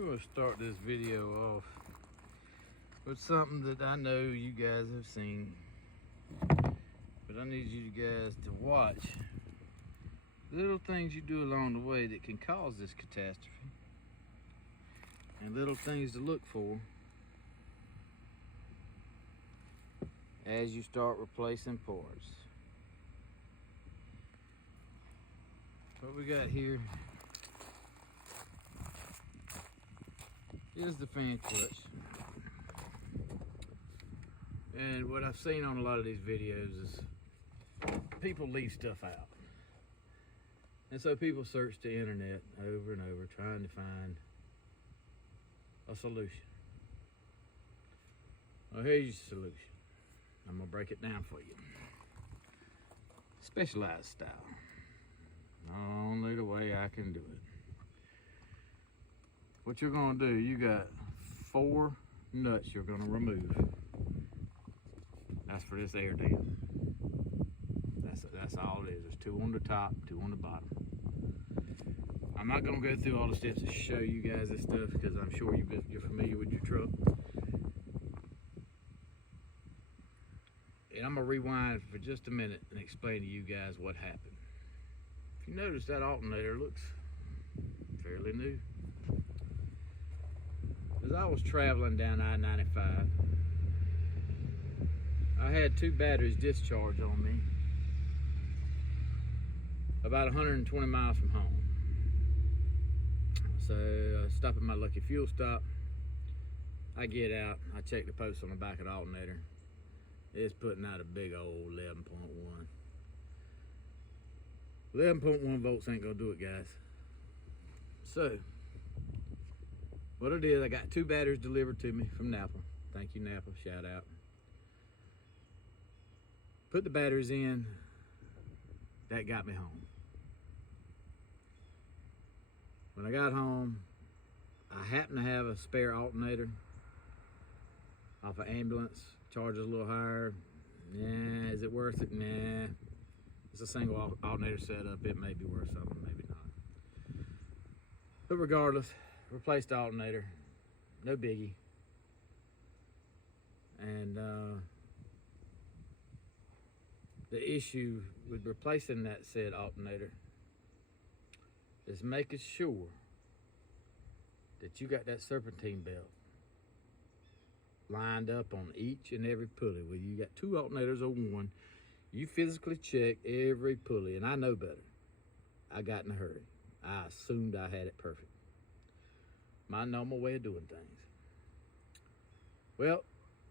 We're going to start this video off with something that I know you guys have seen, but I need you guys to watch little things you do along the way that can cause this catastrophe, and little things to look for as you start replacing parts. What we got here is the fan clutch. And what I've seen on a lot of these videos is people leave stuff out. And so people search the internet over and over trying to find a solution. Well, here's your solution. I'm gonna break it down for you. Specialized style. Only the way I can do it. What you're gonna do, you got 4 nuts you're gonna remove. That's for this air dam. That's all it is. There's 2 on the top, 2 on the bottom. I'm not gonna go through all the steps to show you guys this stuff because I'm sure you're familiar with your truck. And I'm gonna rewind for just a minute and explain to you guys what happened. If you notice, that alternator looks fairly new. As I was traveling down I-95, I had 2 batteries discharged on me about 120 miles from home. So I stop at my Lucky Fuel stop. I get out, I check the post on the back of the alternator. It's putting out a big old 11.1. 11.1 volts ain't gonna do it, guys. So what I did, I got 2 batteries delivered to me from Napa. Thank you, Napa, shout out. Put the batteries in, that got me home. When I got home, I happened to have a spare alternator off an ambulance, charges a little higher. Nah, is it worth it? Nah. It's a single alternator setup, it may be worth something, maybe not. But regardless, replaced the alternator, no biggie. And the issue with replacing that said alternator is making sure that you got that serpentine belt lined up on each and every pulley. Whether you got 2 alternators or 1, you physically check every pulley, and I know better. I got in a hurry. I assumed I had it perfect. My normal way of doing things. Well,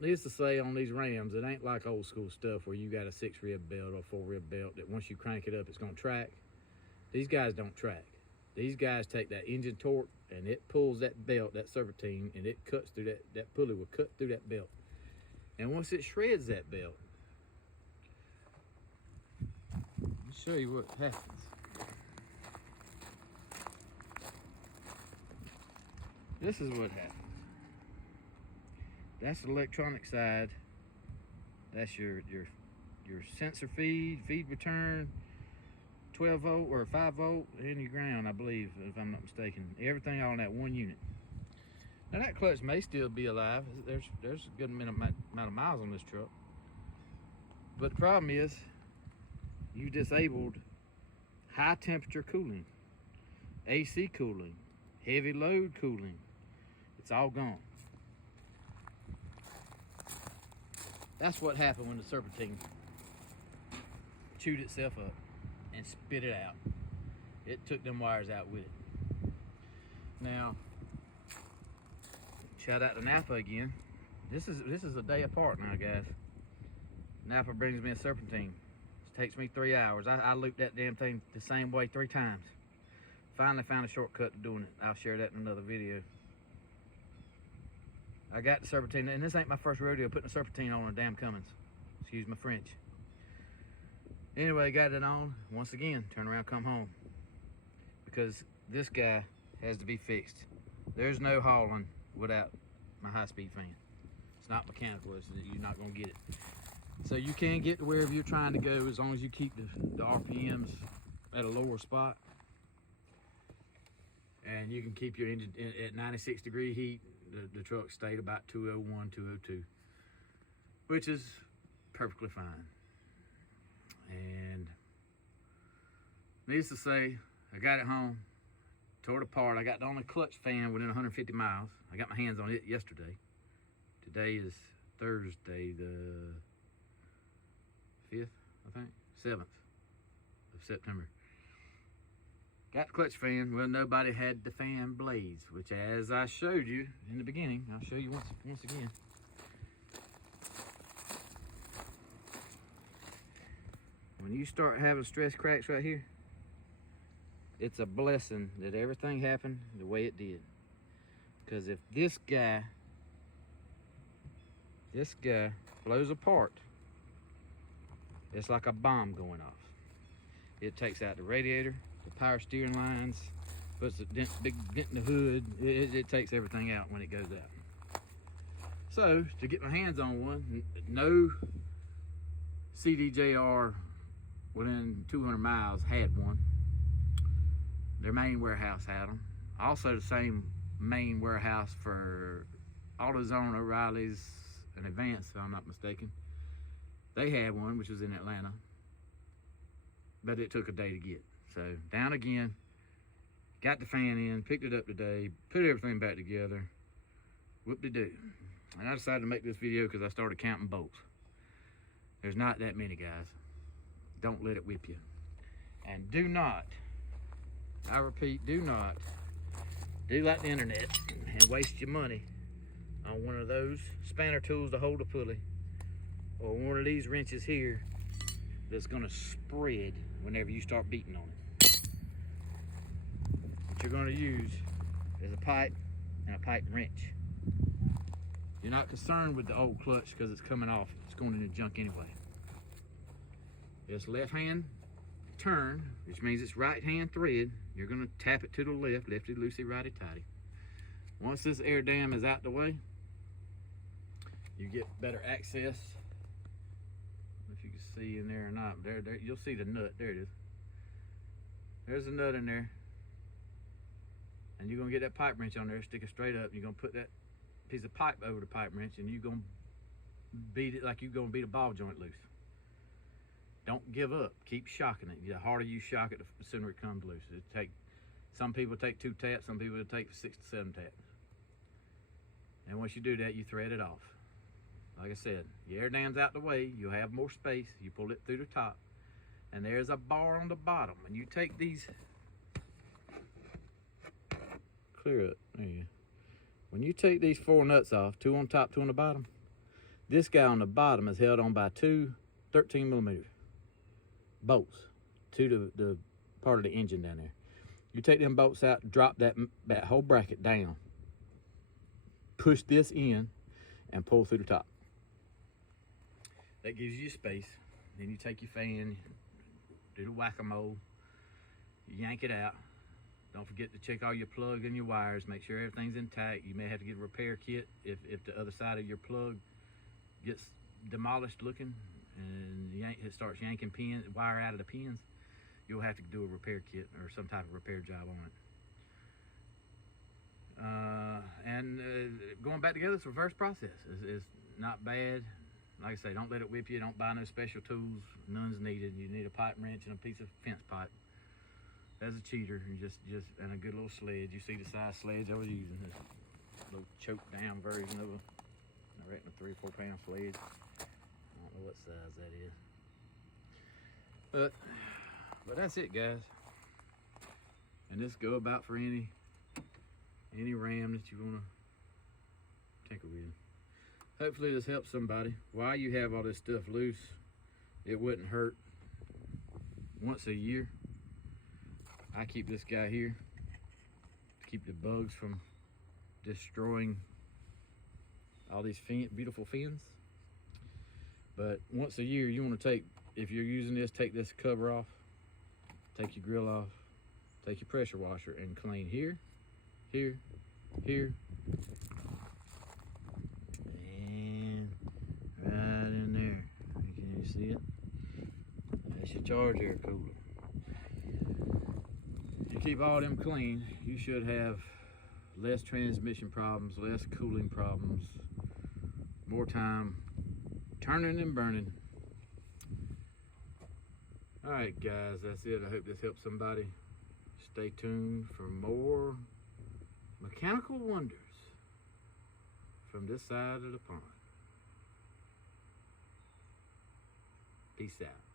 needless to say, on these Rams, it ain't like old school stuff where you got a 6-rib belt or 4-rib belt that once you crank it up, it's gonna track. These guys don't track. These guys take that engine torque and it pulls that belt, that serpentine, and it cuts through that pulley will cut through that belt. And once it shreds that belt, let me show you what happens. This is what happens. That's the electronic side. That's your sensor feed return, 12 volt or 5 volt, and your ground, I believe, if I'm not mistaken. Everything all in that one unit. Now that clutch may still be alive. There's a good amount of miles on this truck. But the problem is, you disabled high temperature cooling, AC cooling, heavy load cooling. It's all gone. That's what happened when the serpentine chewed itself up and spit it out. It took them wires out with it. Now, shout out to Napa again. This is a day apart now, guys. Napa brings me a serpentine. It takes me 3 hours. I looped that damn thing the same way 3 times. Finally found a shortcut to doing it. I'll share that in another video. I got the serpentine, and this ain't my first rodeo putting a serpentine on a damn Cummins. Excuse my French. Anyway, got it on. Once again, turn around, come home. Because this guy has to be fixed. There's no hauling without my high-speed fan. It's not mechanical, you're not gonna get it. So you can get to wherever you're trying to go as long as you keep the RPMs at a lower spot. and you can keep your engine at 96 degree heat. The truck stayed about 201, 202, which is perfectly fine. And needless to say, I got it home, tore it apart. I got the only clutch fan within 150 miles. I got my hands on it yesterday. Today is Thursday, the 5th, I think, 7th of September. Got the clutch fan. Well, nobody had the fan blades, which, as I showed you in the beginning, I'll show you once again. When you start having stress cracks right here, it's a blessing that everything happened the way it did. Because if this guy blows apart, it's like a bomb going off. It takes out the radiator, the power steering lines, puts a big dent in the hood. It takes everything out when it goes out. So, to get my hands on one, no CDJR within 200 miles had one. Their main warehouse had them. Also the same main warehouse for AutoZone, O'Reilly's, and Advance, if I'm not mistaken. They had one, which was in Atlanta, but it took a day to get. So down again, got the fan in, picked it up today, put everything back together, whoop-de-doo. And I decided to make this video because I started counting bolts. There's not that many, guys. Don't let it whip you. And do not, I repeat, do not do like the internet and waste your money on one of those spanner tools to hold a pulley, or one of these wrenches here that's gonna spread whenever you start beating on it. What you're gonna use is a pipe and a pipe wrench. You're not concerned with the old clutch because it's coming off. It's going in the junk anyway. It's left hand turn, which means it's right hand thread. You're gonna tap it to the left, lefty loosey, righty tighty. Once this air dam is out the way, you get better access. If you can see in there or not, there, you'll see the nut. There it is. There's a nut in there, and you're gonna get that pipe wrench on there, stick it straight up. You're gonna put that piece of pipe over the pipe wrench, and you're gonna beat it like you're gonna beat a ball joint loose. Don't give up. Keep shocking it. The harder you shock it, the sooner it comes loose. Some people take 2 taps, some people take 6 to 7 taps. And once you do that, you thread it off. Like I said, your air dam's out the way, you'll have more space. You pull it through the top, and there's a bar on the bottom. When you take these, clear it, there you go. When you take these 4 nuts off, 2 on top, 2 on the bottom, this guy on the bottom is held on by 2 13mm bolts to the part of the engine down there. You take them bolts out, drop that whole bracket down, push this in, and pull through the top. That gives you space. Then you take your fan, do the whack-a-mole, yank it out. Don't forget to check all your plugs and your wires, make sure everything's intact. You may have to get a repair kit if the other side of your plug gets demolished looking and it starts yanking wire out of the pins. You'll have to do a repair kit or some type of repair job on it. Going back together, it's a reverse process. It's not bad. Like I say, don't let it whip you. Don't buy no special tools. None's needed. You need a pipe wrench and a piece of fence pipe. As a cheater, and and a good little sledge. You see the size sledge I was using. This little choked down version of I reckon a 3 or 4 pound sledge. I don't know what size that is. But that's it, guys. And this go about for any ram that you wanna tinker with. Hopefully this helps somebody. While you have all this stuff loose, it wouldn't hurt. Once a year, I keep this guy here to keep the bugs from destroying all these beautiful fins. But once a year, you want to take, if you're using this, take this cover off, take your grill off, take your pressure washer and clean here, here, here, and right in there. Can you see it? That's your charge air cooler. You keep all them clean, you should have less transmission problems, less cooling problems, more time turning and burning. Alright guys, that's it. I hope this helps somebody. Stay tuned for more mechanical wonders from this side of the pond. Peace out.